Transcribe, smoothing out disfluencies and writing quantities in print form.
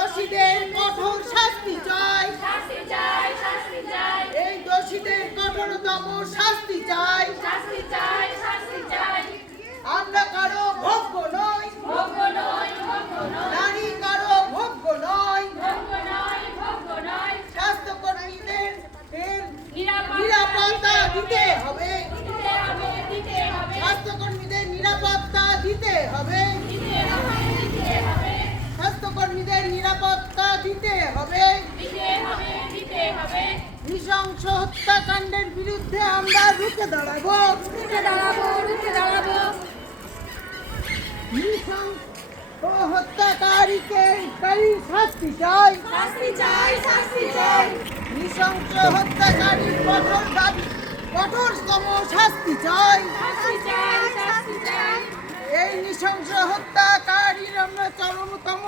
দোষীদের কঠোর শাস্তি চাই, শাস্তি চাই, শাস্তি চাই, এই দোষীদের কঠোরতম শাস্তি চাই। শাস্তি চাই, শাস্তি চাই। আমরা কারো ভোগ্য নই, ভোগ্য নই, ভোগ্য নই, নারী কারো ভোগ্য নয়। ভোগ্য নই, ভোগ্য নই। স্বাস্থ্যকর্মীদের নিরাপত্তা নিরাপত্তা দিতে হবে, দিতে হবে, দিতে হবে, স্বাস্থ্যকর্মীদের নিরাপত্তা দিতে হবে, দিতে হবে, দিতে হবে, স্বাস্থ্যকর্মীদের নিরাপত্তা দিতে হবে। দিতে হবে, দিতে হবে। নৃশংস হত্যাকাণ্ডের বিরুদ্ধে আমরা রুখে দাঁড়াবো, রুখে দাঁড়াবো, রুখে দাঁড়াবো। নৃশংস হত্যাকারীকে শাস্তি চাই, শাস্তি চাই, শাস্তি চাই, নৃশংস হত্যাকারীর কঠোরতম শাস্তি চাই। শাস্তি চাই, শাস্তি চাই। এই নৃশংস হত্যাকারীর আমরা চরমতম